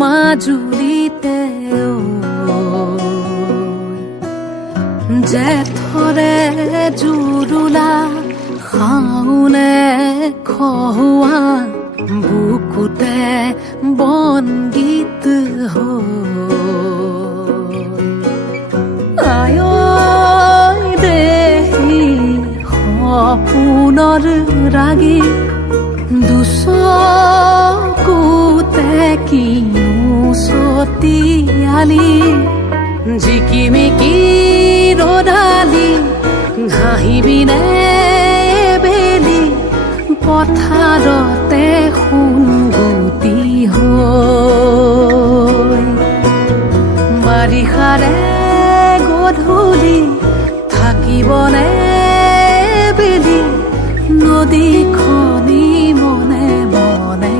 মাজুলীতে জেঠৰে জুৰুলা শাওনে খহুৱা বুকুতে বনগীত আয় দেহি সপোনৰ ৰাগী দুচকুতে কিনো চতিয়ালি জিকিমিকি ৰদালি ঘাঁহিবিনে বেলি পথাৰতে সোণগুটি হৈ বাৰিষাৰে গধূলি থাকিবনে বেলি নদীখনি মনে মনে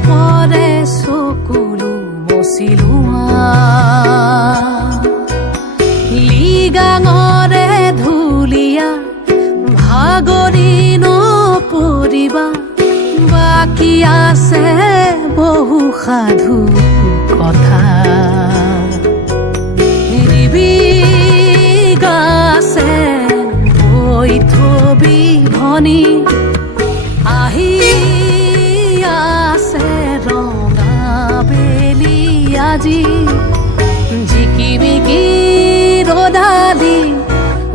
পৰে চকুলো মচিলোৱা লিগাঙৰে ধুলীয়া ভাগৰি নপৰিবা বাকী আছে বহু সাধু কথা গাছে হৈ থবি ভনী আহি আছে ৰঙা বেলি আজি জিকিমিকি ৰদালি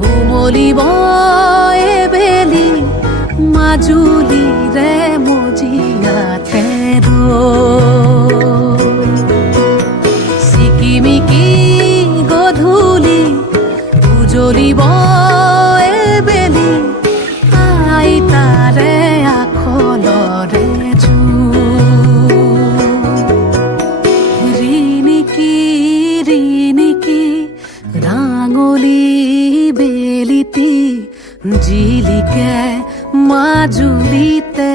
উমলিব বেলি মাজুলীৰে মজিয়াতে চিকিমিকি গধূলি উজলিব বেলি আইতাৰে আখলৰে বেলিতি জিলিকে মাজুলীতে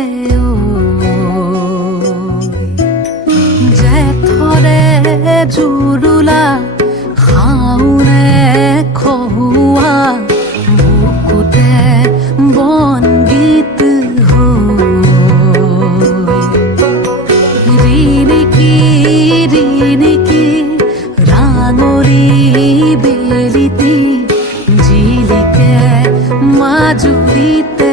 জেঠৰে জুৰুলা শাওনে খহুৱা বুকুতে বনগীত ৰিণিকি ৰিণিকি ৰাঙৰি বেলিতি জিলিকে মাজুলীতে